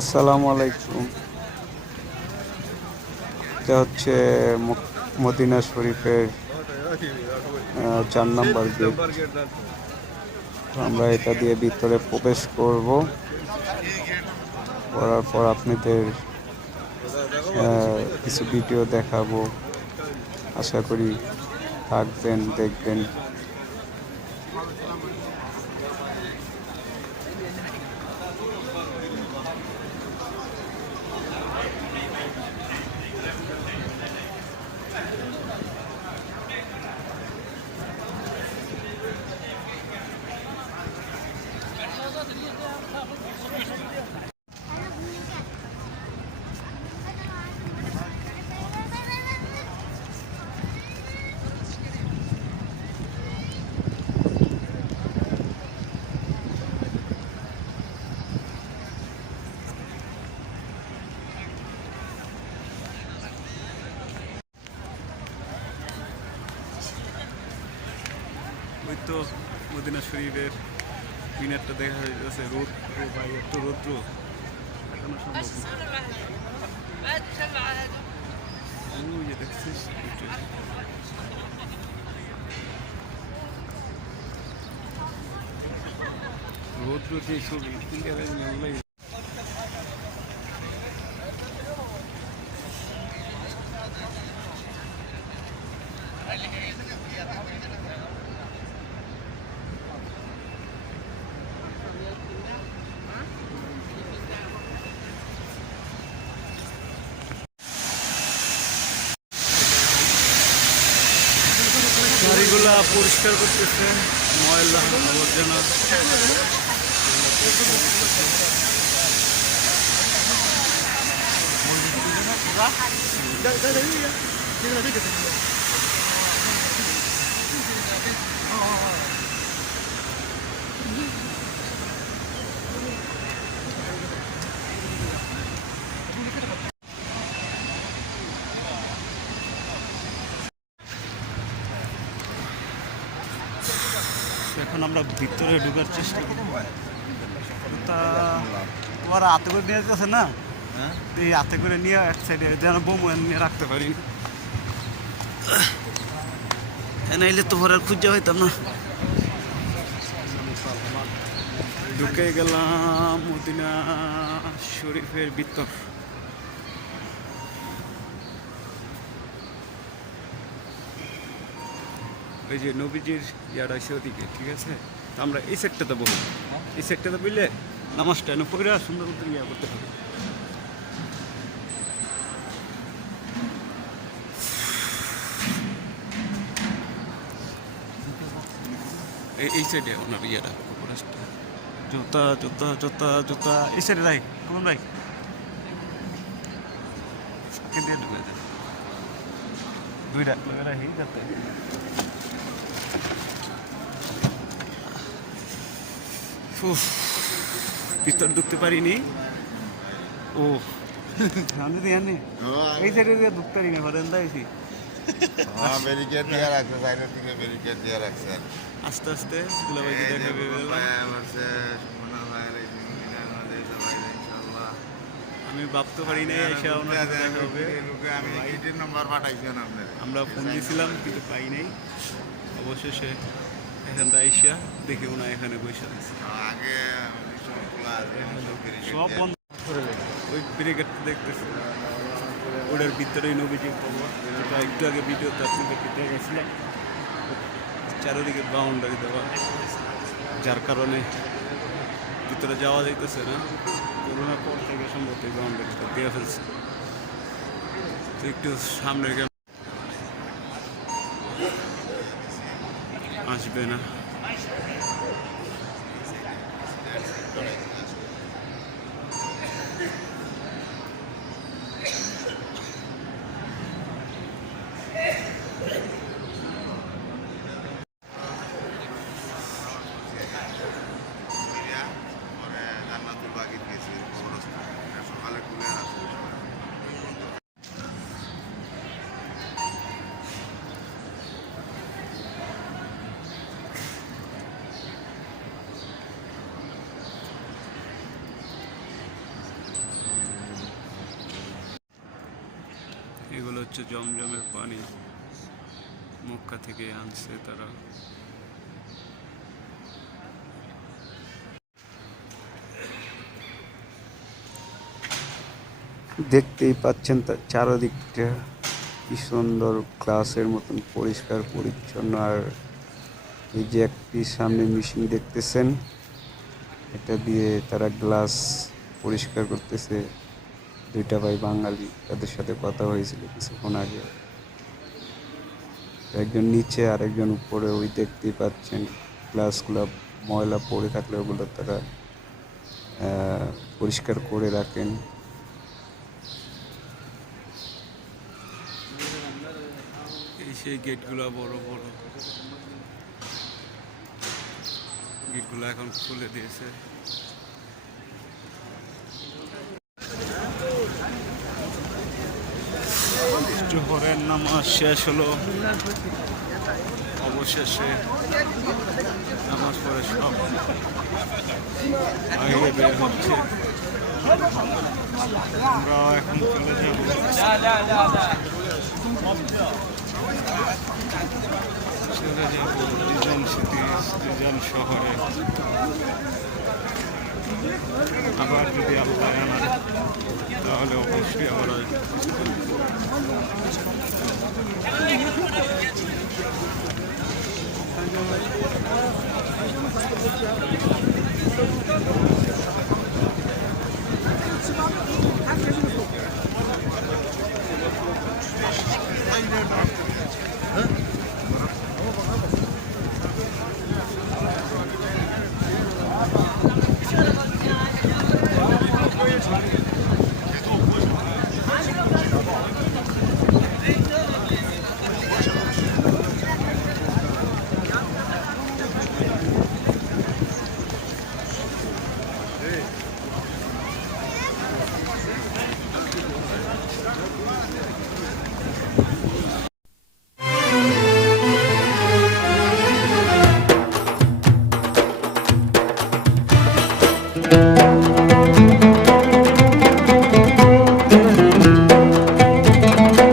আসসালামু আলাইকুম। এটা হচ্ছে মদিনা শরীফের 4 নম্বর গেট। তো আমরা এটা দিয়ে ভিতরে প্রবেশ করব। করার পর আপনাদের কিছু ভিডিও দেখাবো। আশা করি থাকবেন, দেখবেন। ওই তো মদিনা শরীফের মিনারটা দেখা যাচ্ছে। রৌদ্র ভাই, একটু রৌদ্র এখনো সম্ভব ওই যে দেখছিস রৌদ্র যে ছবি গাড়িগুলা পরিষ্কার করতেছে, ময়লা আবর্জনা এখন আমরা ভিতরে ঢোকার চেষ্টা করব। তা তোমার হাতে করে নিয়ে যেতেছে না, এই হাতে করে নিয়ে এক সাইডে যেন বোমু নিয়ে রাখতে পারি। নাইলে তো ভরার খুঁজে হইতাম না। ঢুকে গেলাম মদিনা শরীফের ভিতর। ওই যে নবীজির ইয়াটা আছে ওদিকে, ঠিক আছে। তো আমরা এই সেটটাতে বলবো, এই সেটটাতে বুঝলে নামাজটা এনে পড়ে সুন্দর মতো ইয়া করতে হবে। এই সাইডে ওনার ইয়েটা কবরস্থানটা। জুতা জুতা জুতা জুতা এই সাইডে রাই, কেমন ভাই দিয়ে ঢুকে যায় দুইটা রাখি যাতে ভিতর ঢুকতে পারিনি। ও আমি তো জানি এই সাইডে দিয়ে ঢুকতে পারি না, ঘরেন দাইছি ব্যারিকেড দিয়ে রাখছে, সাইডের দিকে ব্যারিকেড দিয়ে রাখছে। আস্তে আস্তে দুলাভাইকে দেখাবে। আমি ভাবতে পারি নাই এসে আমরা ফোন দিয়েছিলাম কিন্তু পাই নাই। অবশেষে এখান থেকে আইসা দেখি ওনা এখানে বসে আছে। সব বন্ধ, ওই ব্রিগেডটা দেখতেছি ওটার ভিতরে নবীজি খবর। যেটা একটু আগে ভিডিওতে আপনাদেরকে দেখেছিলাম, চারিদিকে বাউন্ডারি দেওয়া, যার কারণে ভিতরে যাওয়া যাইতেছে না। করোনার পর থেকে সম্ভবত এই বাউন্ডারিটা দিয়ে ফেলছে। তো একটু সামনে আসবে না। এগুলো হচ্ছে জমজমের পানি, মক্কা থেকে আনছে তারা। দেখতেই পাচ্ছেন তার চারদিকটা কি সুন্দর গ্লাসের মতন পরিষ্কার পরিচ্ছন্ন। আর এই যে একটি সামনে মেশিন দেখতেছেন, এটা দিয়ে তারা গ্লাস পরিষ্কার করতেছে। দুইটা ভাই বাঙালি, তাদের সাথে কথা হয়েছিল কিছুক্ষণ আগে। একজন নিচে আর একজন উপরে, ওই দেখতেই পাচ্ছেন গ্লাসগুলো ময়লা পড়ে থাকলে ওগুলো তারা পরিষ্কার করে রাখেন। এই সেই গেটগুলো বড় বড় গেটগুলো এখন খুলে দিয়েছে। জোহরের নামাজ শেষ হলো, অবশেষে নামাজ পড়ে সব বাইরে বের হচ্ছে। আমরাও এখন চলে যাব ডিজাইন সিটি, ডিজাইন শহরে। আবার যদি আল্লাহ আনা তাহলে অবশ্যই আবার আসবো।